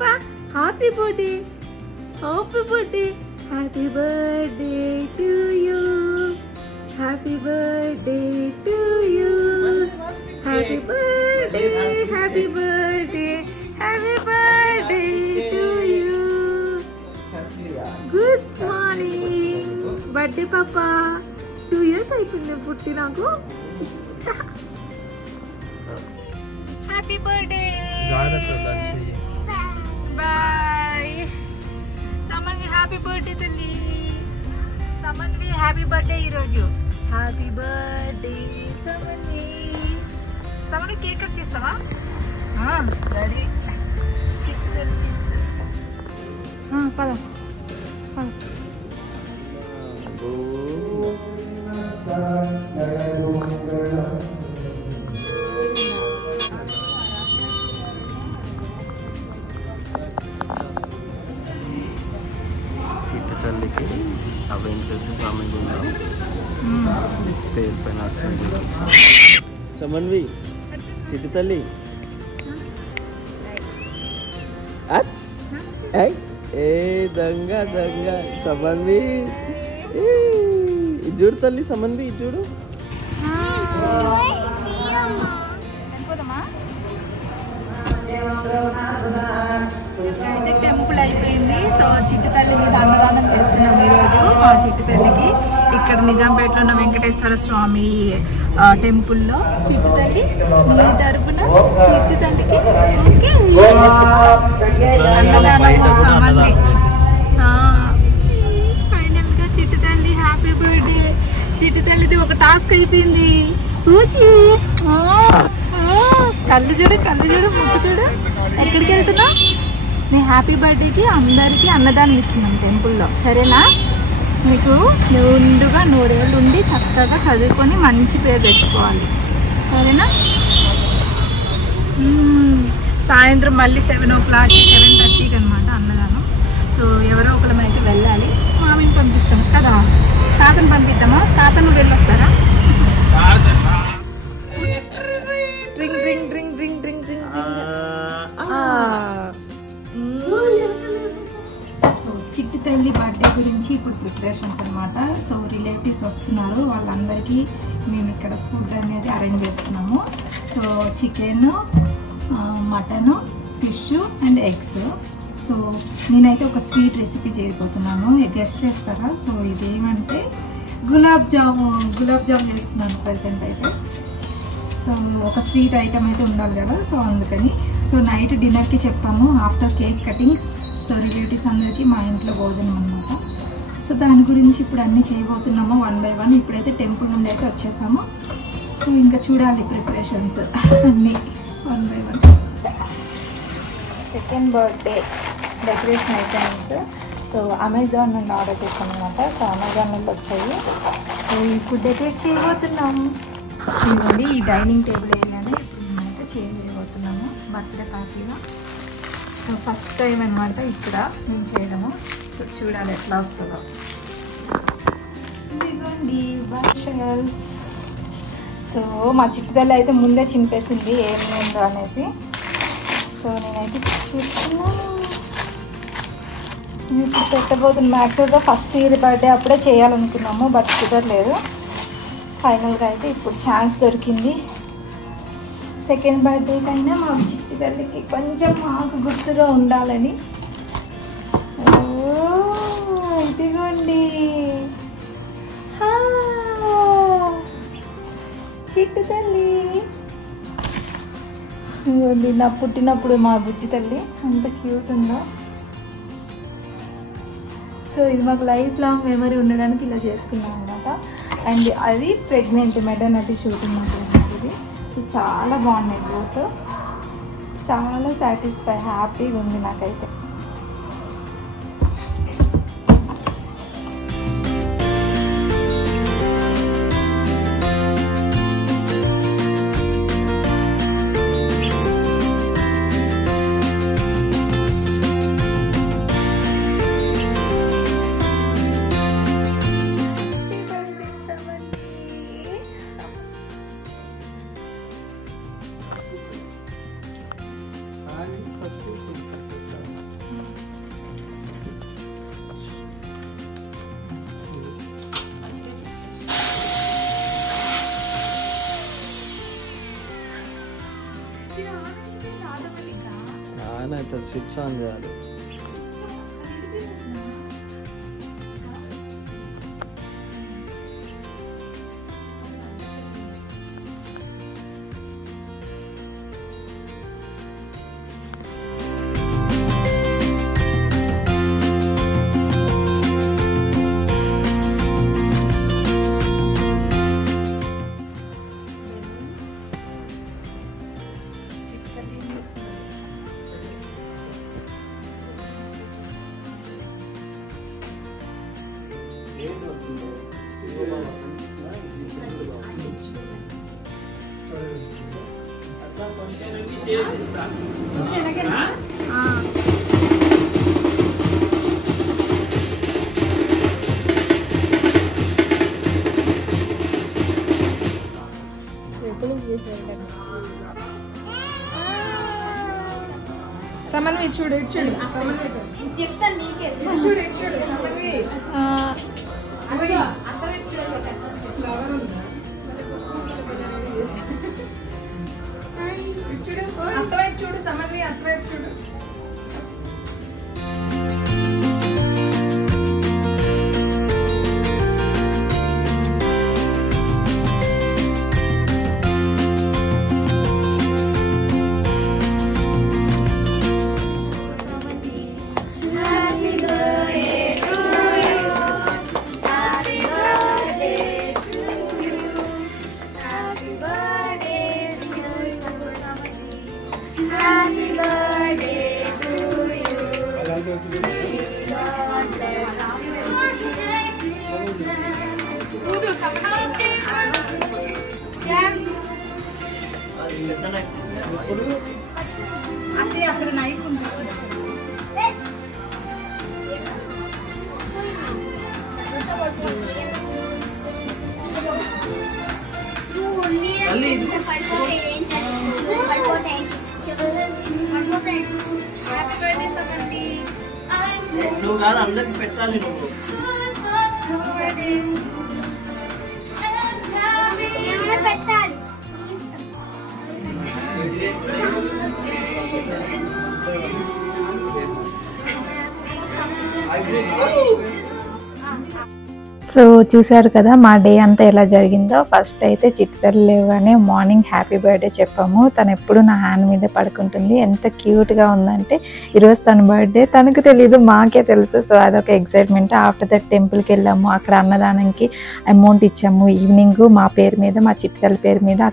పాపా happy birthday happy birthday happy birthday to you happy birthday to you happy birthday happy birthday happy birthday to you good morning birthday పాపా 2 years అయిపోయింది పుట్టి నాకు happy birthday boy Samanvi happy birthday తల్లి Samanvi happy birthday ఈరోజు happy birthday Samanvi Samanvi cake cut చేస్తావా ready పద చిట్టు తల్లికి అవేంటి సామాన్యం పేరు పైన సమన్వి చిట్టు తల్లి ఏ దొంగ దొంగ సమన్వి చూడు తల్లి సమన్వి చూడు అయితే టెంపుల్ అయిపోయింది. సో చిట్టు తల్లి మీద అన్నదానం చేస్తున్నాం ఈరోజు మా చిట్టు తల్లికి. ఇక్కడ నిజాంపేటలో ఉన్న వెంకటేశ్వర స్వామి టెంపుల్లో చిట్టు తల్లి మీ తరపున చిట్టు తల్లికి అన్నదానం సామాన్లు. ఫైనల్ గా చిట్టు తల్లి హ్యాపీ బర్త్డే. చిట్టు తల్లిది ఒక టాస్క్ అయిపోయింది. కళ్ళు చూడు కళ్ళు చూడు ముక్కు చూడు. ఎక్కడికి వెళ్తున్నావు? నీ హ్యాపీ బర్త్డేకి అందరికీ అన్నదానం ఇస్తున్నాం టెంపుల్లో, సరేనా? నీకు నిండుగా 100 ఏళ్ళు ఉండి చక్కగా చదువుకొని మంచి పేరు తెచ్చుకోవాలి, సరేనా? సాయంత్రం మళ్ళీ 7 o'clock 7:30కి అనమాట అన్నదానం. సో ఎవరో ఒకళ్ళమైతే వెళ్ళాలి. మామిని పంపిస్తాం కదా, తాతను పంపిద్దామా? తాతను వెళ్ళొస్తారా? Drink drink drink drink drink drink. So Chittu తల్లి బర్త్డే గురించి ఇప్పుడు ప్రిపరేషన్స్ అనమాట. సో రిలేటివ్స్ వస్తున్నారు, వాళ్ళందరికీ మేము ఇక్కడ ఫుడ్ అనేది అరేంజ్ చేస్తున్నాము. So chicken, mutton, fish and eggs. So నేనైతే ఒక స్వీట్ రెసిపీ చేయబోతున్నాను, గెస్ట్ చేస్తారా? సో ఇదేమంటే గులాబ్ జామ్ చేస్తున్నాను ప్రజెంట్ అయితే. సో ఒక స్వీట్ ఐటమ్ అయితే ఉండాలి కదా, సో అందుకని. సో నైట్ డిన్నర్కి చెప్పాము after cake cutting. So relatives అందరికీ మా ఇంట్లో భోజనం అనమాట. సో దాని గురించి ఇప్పుడు అన్నీ చేయబోతున్నాము 1 by 1. ఇప్పుడైతే టెంపుల్ నుండి అయితే వచ్చేసాము. సో ఇంకా చూడాలి ప్రిపరేషన్స్ అన్నీ 1 by 1. Second birthday decoration items so Amazon నుండి ఆర్డర్ చేసాం అనమాట. సో అమెజాన్ నుండి వచ్చాయి. సో ఇప్పుడు డెకరేట్ చేయబోతున్నాము. ఇదిగోండి ఈ డైనింగ్ టేబుల్ ఏరియానే ఇప్పుడు మేమైతే చేంజ్ చేయబోతున్నాము బర్త్డే పార్టీగా. సో ఫస్ట్ టైం అనమాట ఇక్కడ మేము చేయడము. సో చూడాలి ఎట్లా వస్తుందో. ఇదిగోండి బాషల్స్. సో మా చిట్టుదల్లి అయితే ముందే చింపేసింది ఏమైందో అనేసి. సో నేనైతే చూస్తున్నాను, ఇప్పుడు పెట్టబోతున్నాను. యాక్చువల్గా ఫస్ట్ ఇయర్ బర్త్డే అప్పుడే చేయాలనుకున్నాము, బట్ కుదరలేదు. ఫైనల్గా అయితే ఇప్పుడు ఛాన్స్ దొరికింది. సెకండ్ బర్త్డే కైనా మా చిట్టి తల్లికి కొంచెం మాకు గుర్తుగా ఉండాలని. ఇదిగోండి చిట్టి తల్లి. ఇదిగోండి నా పుట్టినప్పుడు మా బుజ్జి తల్లి అంత క్యూట్ ఉందో. సో ఇది మాకు లైఫ్ లాంగ్ మెమరీ ఉండడానికి ఇలా చేసుకున్నాం అనమాట. అండ్ అది ప్రెగ్నెంట్ మెటర్నిటీ షూటింగ్ ఇది. ఇది చాలా బాగున్నాయి బోత్. చాలా సాటిస్ఫై హ్యాపీగా ఉంది నాకైతే. ఆన్ అవుతుంది, స్విచ్ ఆన్ చేయాలి. సమన్వి చూడు చూడు చూడు చూడు సమన్వి చూడు అత్తవైపు చూడు సమన్వి అత్తవైపు చూడు. అదే అక్కడ నైఫ్ ఉంటుంది. నువ్వు కాదు అందరికి పెట్టాలి. నువ్వు పెట్టాలి. సో చూసారు కదా మా డే అంతా ఎలా జరిగిందో. ఫస్ట్ అయితే చిట్టుతల్లి లేవగానే మార్నింగ్ హ్యాపీ బర్త్డే చెప్పాము. తను ఎప్పుడు నా హ్యాండ్ మీద పడుకుంటుంది. ఎంత క్యూట్గా ఉందంటే ఈరోజు తన బర్త్డే తనకు తెలియదు, మాకే తెలుసు. సో అదొక ఎక్సైట్మెంట్. ఆఫ్టర్ దట్ టెంపుల్కి వెళ్ళాము, అక్కడ అన్నదానానికి అమౌంట్ ఇచ్చాము. ఈవినింగ్ మా పేరు మీద, మా చిట్టుతల్లి పేరు మీద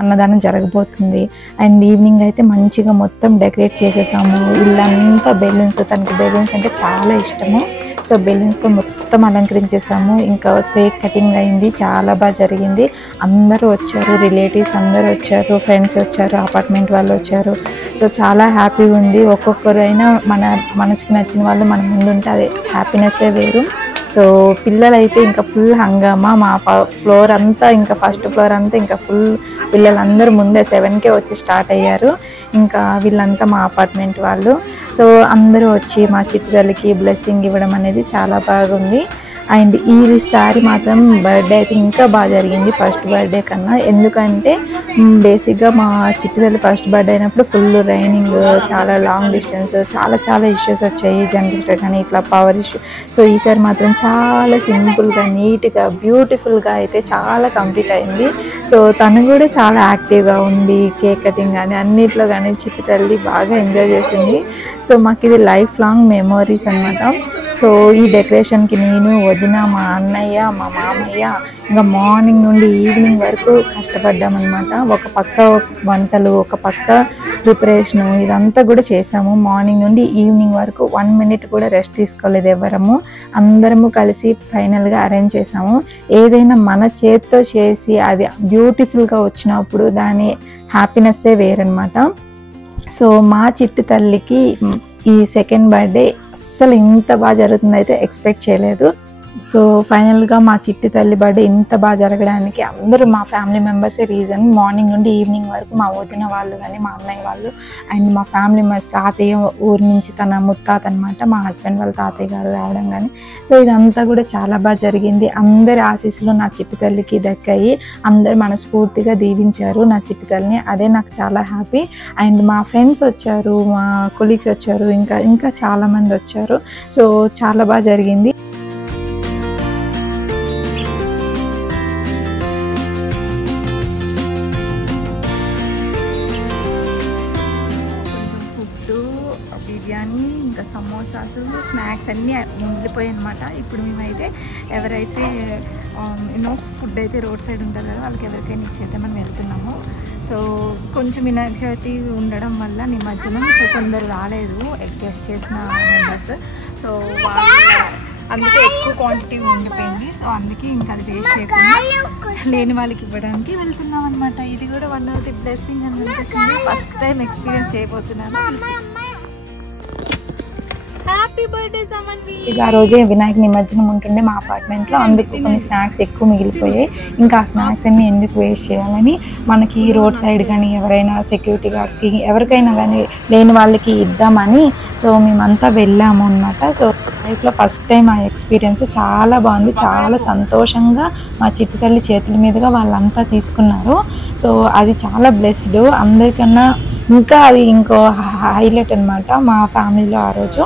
అన్నదానం జరగబోతుంది. అండ్ ఈవినింగ్ అయితే మంచిగా మొత్తం డెకరేట్ చేసేసాము. ఇల్లంతా బెలూన్స్, తనకి బెలూన్స్ అంటే చాలా ఇష్టము. సో బెలూన్స్తో మొత్తం అలంకరించేసాము. ఇంకా కేక్ కటింగ్ అయింది, చాలా బాగా జరిగింది. అందరూ వచ్చారు, రిలేటివ్స్ అందరూ వచ్చారు, ఫ్రెండ్స్ వచ్చారు, అపార్ట్మెంట్ వాళ్ళు వచ్చారు. సో చాలా హ్యాపీగా ఉంది. ఒక్కొక్కరైనా మన మనసుకి నచ్చిన వాళ్ళు మన ముందు ఉంటే అది హ్యాపీనెస్సే వేరు. సో పిల్లలైతే ఇంకా ఫుల్ హంగామా. మా ఫ్లోర్ అంతా, ఇంకా ఫస్ట్ ఫ్లోర్ అంతా ఇంకా ఫుల్ పిల్లలందరూ ముందే 7కే వచ్చి స్టార్ట్ అయ్యారు. ఇంకా వీళ్ళంతా మా అపార్ట్మెంట్ వాళ్ళు. సో అందరూ వచ్చి మా చిట్టుతల్లికి బ్లెస్సింగ్ ఇవ్వడం అనేది చాలా బాగుంది. అండ్ ఈసారి మాత్రం బర్త్డే అయితే ఇంకా బాగా జరిగింది ఫస్ట్ బర్త్డే కన్నా. ఎందుకంటే బేసిక్గా మా చిట్టుతల్లి ఫస్ట్ బర్త్డే అయినప్పుడు ఫుల్ రైనింగ్, చాలా లాంగ్ డిస్టెన్స్, చాలా ఇష్యూస్ వచ్చాయి. జనరేటర్ కానీ ఇట్లా పవర్ ఇష్యూ. సో ఈసారి మాత్రం చాలా సింపుల్గా, నీట్గా, బ్యూటిఫుల్గా అయితే చాలా కంప్లీట్ అయింది. సో తను కూడా చాలా యాక్టివ్గా ఉంది. కేక్ కటింగ్ కానీ అన్నిట్లో కానీ చిట్టుతల్లి బాగా ఎంజాయ్ చేసింది. సో మాకు ఇది లైఫ్ లాంగ్ మెమోరీస్ అనమాట. సో ఈ డెకరేషన్కి నేను, వదిన, మా అన్నయ్య, మా మామయ్య ఇంకా మార్నింగ్ నుండి ఈవినింగ్ వరకు కష్టపడ్డామన్నమాట. ఒక పక్క వంటలు, ఒక పక్క ప్రిపరేషను, ఇదంతా కూడా చేసాము. మార్నింగ్ నుండి ఈవినింగ్ వరకు 1 మినిట్ కూడా రెస్ట్ తీసుకోలేదు ఎవరము. అందరము కలిసి ఫైనల్గా అరేంజ్ చేసాము. ఏదైనా మన చేతితో చేసి అది బ్యూటిఫుల్గా వచ్చినప్పుడు దాని హ్యాపీనెస్సే వేరనమాట. సో మా చిట్టు తల్లికి ఈ సెకండ్ బర్త్డే అస్సలు ఇంత బాగా జరుగుతుందైతే ఎక్స్పెక్ట్ చేయలేదు. సో ఫైనల్గా మా చిట్టి తల్లి బర్త్డే ఇంత బాగా జరగడానికి అందరూ మా ఫ్యామిలీ మెంబర్సే రీజన్. మార్నింగ్ నుండి ఈవినింగ్ వరకు మా వదిన వాళ్ళు కానీ మా అన్నయ్య వాళ్ళు అండ్ మా ఫ్యామిలీ మెంబర్స్, తాతయ్య ఊరి నుంచి తన ముత్తాత అనమాట, మా హస్బెండ్ వాళ్ళ తాతయ్య గారు రావడం కానీ, సో ఇదంతా కూడా చాలా బాగా జరిగింది. అందరి ఆశీస్సులు నా చిట్టి తల్లికి దక్కాయి. అందరు మనస్ఫూర్తిగా దీవించారు నా చిట్టి తల్లిని. అదే నాకు చాలా హ్యాపీ. అండ్ మా ఫ్రెండ్స్ వచ్చారు, మా కొలీగ్స్ వచ్చారు, ఇంకా చాలామంది వచ్చారు. సో చాలా బాగా జరిగింది. బిర్యానీ, ఇంకా సమోసాస్, స్నాక్స్ అన్నీ మిగిలిపోయాయి అనమాట. ఇప్పుడు మేమైతే ఎవరైతే ఫుడ్ అయితే రోడ్ సైడ్ ఉంటుంది కదా వాళ్ళకి ఎవరికైనా ఇచ్చేద్దామని వెళ్తున్నాము. సో కొంచెం వినాయక చవితి ఉండడం వల్ల నిమజ్జనం, సో కొందరు రాలేదు గెస్ట్ చేసిన మెంబర్స్. సో అందుకే ఎక్కువ క్వాంటిటీ ఉండిపోయింది. సో అందుకే ఇంకా అది వేస్ట్ చేయకుండా లేని వాళ్ళకి ఇవ్వడానికి వెళ్తున్నాం అనమాట. ఇది కూడా వన్ ఆఫ్ ది బ్లెస్సింగ్ అని అనిపిస్తుంది. ఫస్ట్ టైం ఎక్స్పీరియన్స్ చేయబోతున్నాను. Happy birthday Samanvi. ఇక ఆ రోజే వినాయక నిమజ్జనం ఉంటుండే మా అపార్ట్మెంట్లో, అందుకు కొన్ని స్నాక్స్ ఎక్కువ మిగిలిపోయాయి. ఇంకా ఆ స్నాక్స్ అన్ని ఎందుకు వేస్ట్ చేయాలని మనకి రోడ్ సైడ్ కానీ ఎవరైనా సెక్యూరిటీ గార్డ్స్కి ఎవరికైనా కానీ లేని వాళ్ళకి ఇద్దామని సో మేమంతా వెళ్ళాము అనమాట. సో లైఫ్లో ఫస్ట్ టైం ఆ ఎక్స్పీరియన్స్ చాలా బాగుంది. చాలా సంతోషంగా మా చిట్టి తల్లి చేతుల మీదుగా వాళ్ళంతా తీసుకున్నారు. సో అది చాలా బ్లెస్డ్. అందరికన్నా ఇంకా అది ఇంకో హైలైట్ అనమాట మా ఫ్యామిలీలో. ఆ రోజు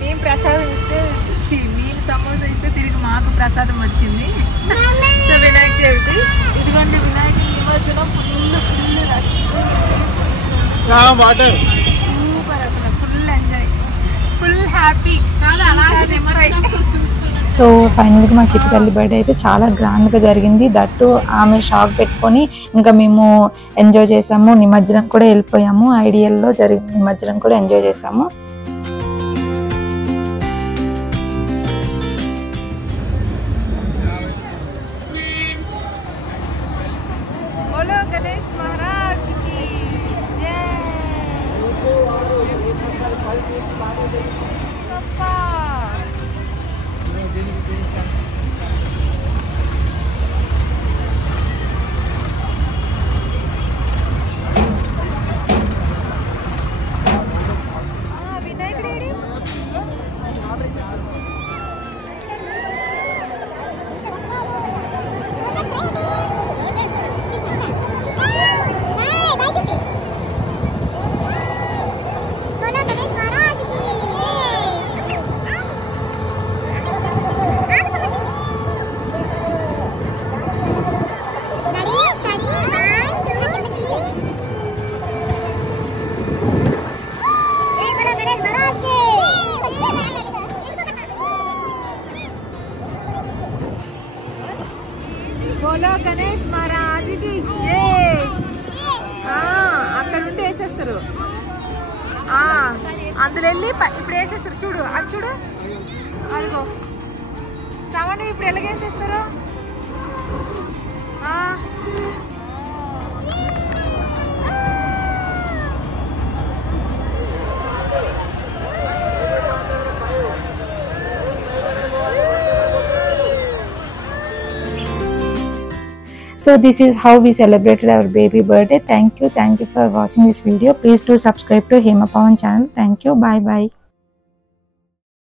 మేము ప్రసాదం ఇస్తే మేము సమోసా ఇస్తే తిరిగి మాకు ప్రసాదం వచ్చింది. సో వినాయక చవితి ఇదిగోండి, వినాయక నిమజ్జనం ఫుల్ రష్, సూపర్, అసలు full enjoy, full happy. So ఫైనల్గా మా చిట్టి తల్లి బర్త్డే అయితే చాలా గ్రాండ్గా జరిగింది. దట్టు ఆమె షాక్ పెట్టుకొని ఇంకా మేము ఎంజాయ్ చేసాము. నిమజ్జనం కూడా వెళ్ళిపోయాము. ఐడియల్లో జరిగిన నిమజ్జనం కూడా ఎంజాయ్ చేసాము. బోలో గణేష్ మహారాజ్ కి జై. బోలో గణేష్ మహారాజ్ కి జై. అక్కడ ఉండి వేసేస్తారు, అందులో వెళ్ళి ఇప్పుడు వేసేస్తారు. చూడు అది చూడు, అదిగో సవన్ ఇప్పుడు ఎలాగేసేస్తారు. So this is how we celebrated our baby birthday. Thank you for watching this video. Please do subscribe to Hema Pawan channel. Thank you. Bye bye.